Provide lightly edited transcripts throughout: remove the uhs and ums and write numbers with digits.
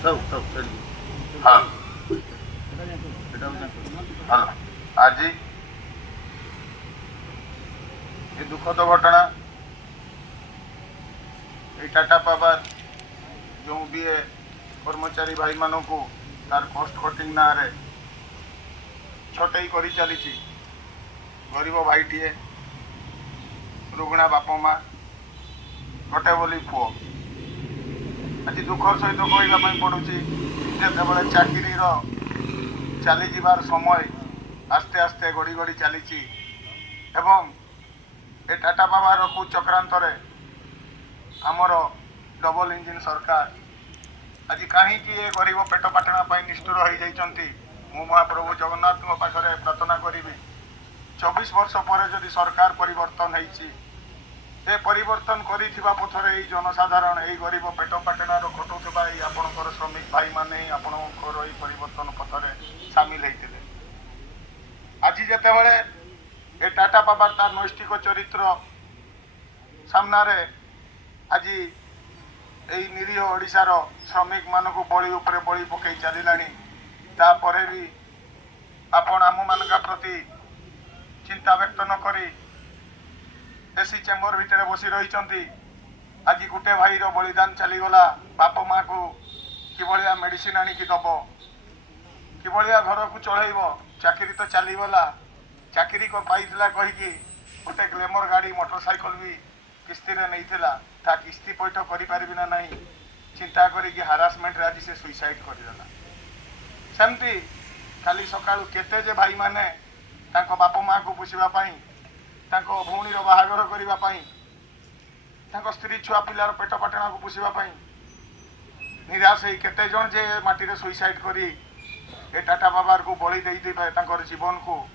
हाँ हाँ आज ये दुखद घटना ये टाटा पावर जो भी है कर्मचारी भाई मानू तार कस्ट कटिंग ना रे छटई कर चली गरीब भाईटे रुग्णा बाप माँ गोटे बोली पुओ आज दुखर सहित कहवाई पड़ुची जिते चाकरी चली जीवार समय आस्ते आस्ते गड़ी गड़ी चली एवं ए टाटा पावर को चक्रांत आमर डबल इंजिन सरकार आज कहीं गरीब पेट पाटना निष्ठुर हो जाती मु महाप्रभु जगन्नाथ पाखे प्रार्थना करी 24 वर्ष पर जदि सरकार परिवर्तन हो परिवर्तन करिथिबा पथरे এই जनसाधारण এই गरीब पेट पाटनार खटुवा आपणकर श्रमिक भाई माने आपणकर এই परिवर्तन पथरे सामिल होते आज जितेबाला ए टाटा पावर तार नैष्ठिक चरित्र सामना रे आज এই निरीह ओडिशार श्रमिक मानक बळी उपरे बळी पकई चलिलानी तापरे भी आपण आम मानका प्रति चिंता व्यक्त न करी एसी चेम्बर भितर बसी रही आज गोटे भाईर बलिदान चलीगला बाप माँ को कि मेडिसिन आणिकी दब कि घर को चढ़ब चाकरी तो चलीगला चाकरी को पाइला कहीकि गोटे ग्लैमर गाड़ी मोटरसाइकल भी किस्ती नहीं ता किस्ती पैठ करें ना नहीं चिंता करी हारासमेंट आज से सुइसाइड करदेला सेमती खाली सकाळु केते जे भाई माने तांको बाप माँ को पोषापी भौणी बाहागर करने स्त्री छुआ पिलार पेट पाटना को पोषापी निराश हो केते जन जे माटी सुइसाइड करी ए टाटा पावर को बलि देते जीवन को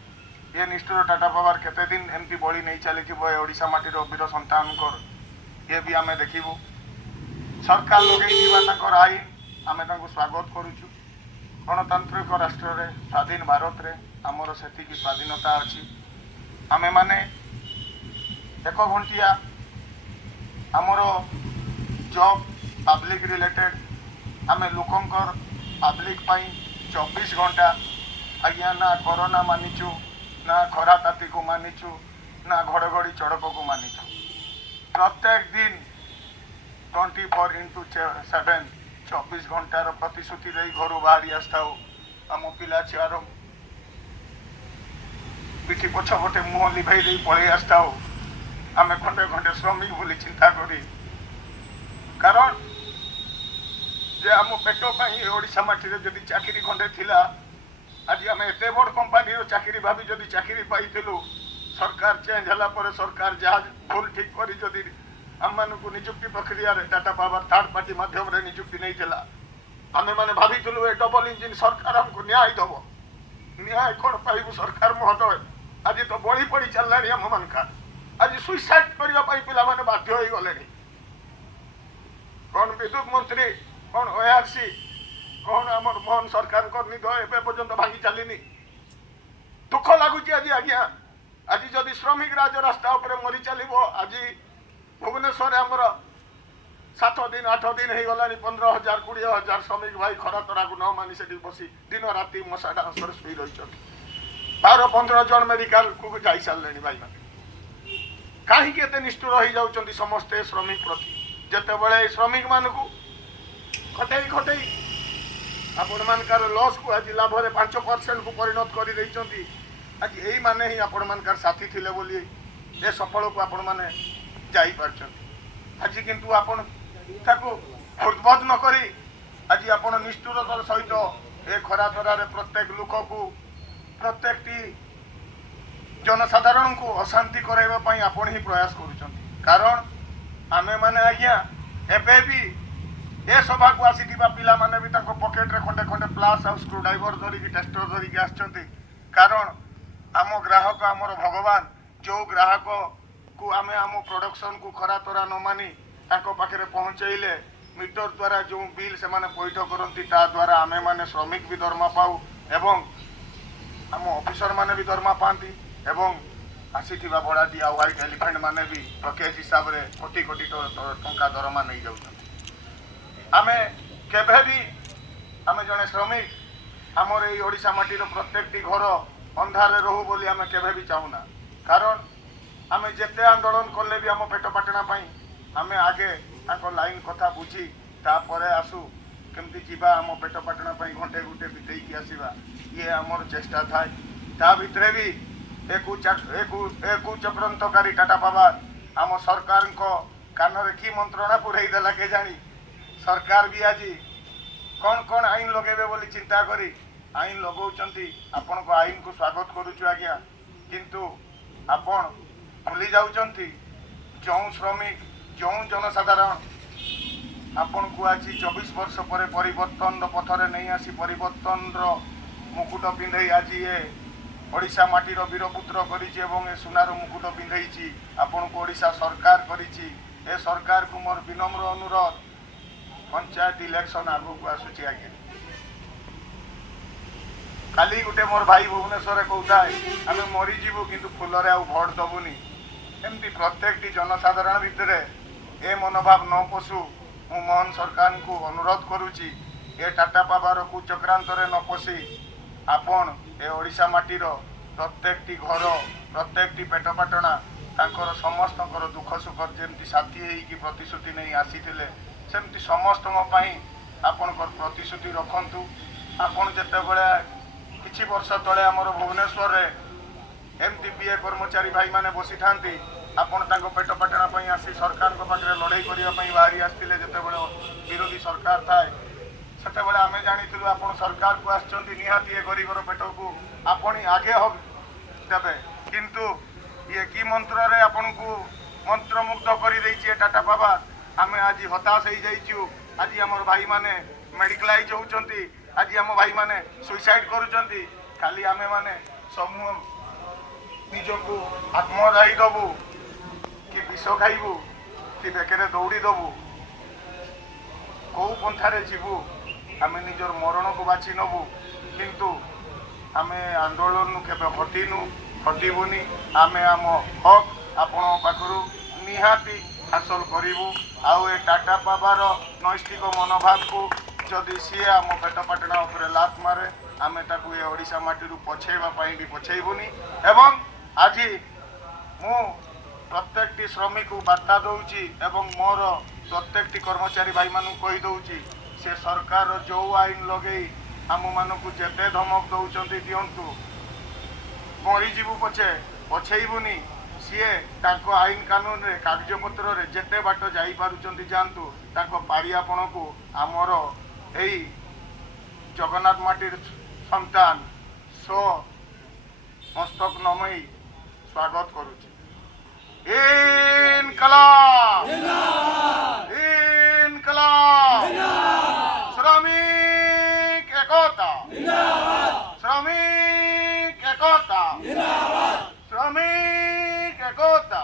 ये निष्ठुर टाटा पावर केते दिन एमती बलि नहीं चली ओडिशा माटीर वीर सन्तान ये भी आम देखू सरकार लगे आईन आम स्वागत करुचु गणतांत्रिक राष्ट्र रे स्वाधीन भारत रे आमर से स्वाधीनता अच्छी आमे माने एक घंटिया आमर जॉब पब्लिक रिलेटेड आमे लोकंकर पब्लिक पाई 24 घंटा आज्ञा ना कोरोना मानिचु ना खरा ताती को मानिचु ना घड़घड़ी चड़क को मानिचु प्रत्येक दिन 24x7 24 घंटार प्रतिश्रुति दे घर बाहरी आसता आम पिला छुआर पिठी पछपटे मुह लिभाई दे पलि आसता आम खंडे खंडे श्रमिक बोली चिंता करी कारण जे आम पेट ओडिशा माटी जदि चाकरी खंडे थिला आज आम एत बड़ कंपानी चाकरी भाभी जदि चाकरी पाइलु सरकार चेंज होला पर सरकार जहाँ भूल ठीक करी जदि आम मानक निजुक्ति प्रक्रिया टाटा पावर थर्ड पार्टी माध्यम रे निजुक्ति नहीं थिला आमे माने भाविलु ए डबल इंजिन सरकार हमको न्याय दब न्याय कौन पाइबू सरकार महोदय आज तो बड़ी पड़ी चलला आम मानका आज सुइसाइड करने पिला माने बाध्य हो गले कौन विद्युत मंत्री कौन ओआरसी कौन आमर मोहन सरकार निद एवं पर्यंत भांगी चलनी दुख लगुच आज आज्ञा आज जदि श्रमिक राज रास्ता उपर मरी चलो आज भुवनेश्वर आमर 7 दिन 8 दिन हो गला 15,000 20,000 श्रमिक भाई खरा तरा को न मानी से बसी दिन राति मशा डांसर शुई रही 12-15 जन मेडिकल को जा सारे भाई मैंने कहीं निष्ठुर हो जाती समस्ते श्रमिक प्रति जिते बड़े श्रमिक मान को खटई खटई आपण मानकार लॉस को आज लाभ 5% को परिणत कर आज यही माने ही आपण मानकार साथी थिले बोली ए सफल को आपण माने जाई पारछन आज किंतु आपण ताको हृदबोध न करी आज आपण निष्ठुरतार सहित ए खरा तरार प्रत्येक लोक को प्रत्येक जनसाधारण को अशांति कराइबा पई आपण ही प्रयास करूछन कारण आमे माने आज्ञा एबे भी ए सभा को आसीथिबा पिला माने भी ताको पॉकेट रे खंडे खंडे प्लास और स्क्रू ड्राइवर धरिकी टेस्टर धरिकी आछंती कारण आम ग्राहक आमर भगवान जो ग्राहक को आमे आम प्रोडक्शन को खरा तरा न मानी ताको पाखे पहुँचैले मीटर द्वारा जो बिल से माने पैठ करती ता द्वारा आमे माने श्रमिक भी दरमा पाऊ एवं आम ऑफिसर माने भी दरमा पाती एवं आसीथिबा भड़ाटिया व्हाइट एलिफेंट माने भी पैकेज हिसाब से कोटी कोटी टंका दरमा नहीं जाउछन आमे केबे भी आमे जने श्रमिक आमर ये ओडिशा माटीर प्रत्येकटी घर अंधारे रहू बोली आमे केबे भी चाहूना कारण आमे जेते आंदोलन कले भी आम पेट पाटना आमे आगे ताको लाइन कथा बुझी तापरे आसू केमती जीवा आम पेट पाटना घंटे गुटे बितेकी आसवा ये आमर चेष्टा थाए ता भितरे भी एक चक्रंतकारी टाटा पावर आम सरकार को कानरे की मंत्रणा पुरई देला के जानी सरकार भी आज कौन कौन आईन लगे बोली चिंता करी आईन लगौचंती आपण को आईन को स्वागत करूछु आज्ञा किंतु आपण भूली जाउचंती जो श्रमिक जो जनसाधारण आपण को आज 24 वर्ष पर परिवर्तन पथरे नहीं आसी परिवर्तन मुकुट पिंधई आज ये ओडिशा माटीर वीरपुत्र करिछि एवं ए सुनार मुकुट पिंधई आपण को ओडिशा सरकार करिछि ए सरकार को मोर विनम्र अनुरोध पंचायत इलेक्शन आगु को आसुची आगे काली गुटे मोर भाई भुवनेश्वर कहता है आम मरीजु किंतु फुलरे आ भोट दबुनी एमती प्रत्येक जनसाधारण भितर ए मनोभाव न पशु मु मोहन सरकार को अनुरोध करुची ए टाटा पावर को चक्रांतरे न पशि आपण ए ओडिशा माटीर प्रत्येकटी घर प्रत्येकटी पेटपाटना तांकर समस्त दुख सुख जमती साथी होगी प्रतिश्रुति नहीं आसीथिले सेमती समस्त आपणकर प्रतिश्रुति रखंतु आपण जेतेबेले किछि वर्ष तले आमर भुवनेश्वर रे एमती बीए कर्मचारी भाई माने बसी थांती आपण तांको पेट पाटना पई आसी सरकार को पाखरे लड़ाई करिया पई बाहरी आस्तिले जेतेबेले विरोधी सरकार थाए सेतेबेले आमे जानिथिलु आपण सरकार को आछंती निहाती ए गरीबर पेट को आपण आगे हो देबे किंतु ये की मंत्र रे आपण को मंत्रमुग्ध करि दैछि टाटा पावर आमे आज हताश हो जाइछु आज आमर भाई माने मेडिकलाइज होउचंती आज आम भाई माने सुइसाइड करूचंती खाली आमे माने समूह निजको आत्मदायी दबु कि विष खाइबू कि बेकेरे दौड़ी दबु कौ पंथारे जीवु आमे निजर मरण को बाछि नबु किंतु आमे आंदोलन केबे हटिबुनी आमे आम हक आपण पाखरु निहाती हासिल करूँ आउ ए टाटा पावर नैष्ठिक मनोभाव को जदि सी आम पेट पाटना उपर लात मारे आमे ताकू ए ओडिशा माटी पछेवा भी पछेबुनी एवं आज मु प्रत्येकटी श्रमिक को बार्ता दौची एवं मोर प्रत्येकटी कर्मचारी भाई मान कही दौची से सरकार जो आईन लगे आम मानक जेते धमक दौरान दिंतु मरीजु पछे पछेबुनी सीए तांको आईन कानून रे कागजपत्र रे जेते बाट जाई पारुचंती जानतु तांको पारियापण को आमर एई जगन्नाथ माटीर संतान सो मस्तक नमई स्वागत करुछि। इनकलाब इनकलाब श्रमिक एकता श्रमिक एकता श्रमिक एकता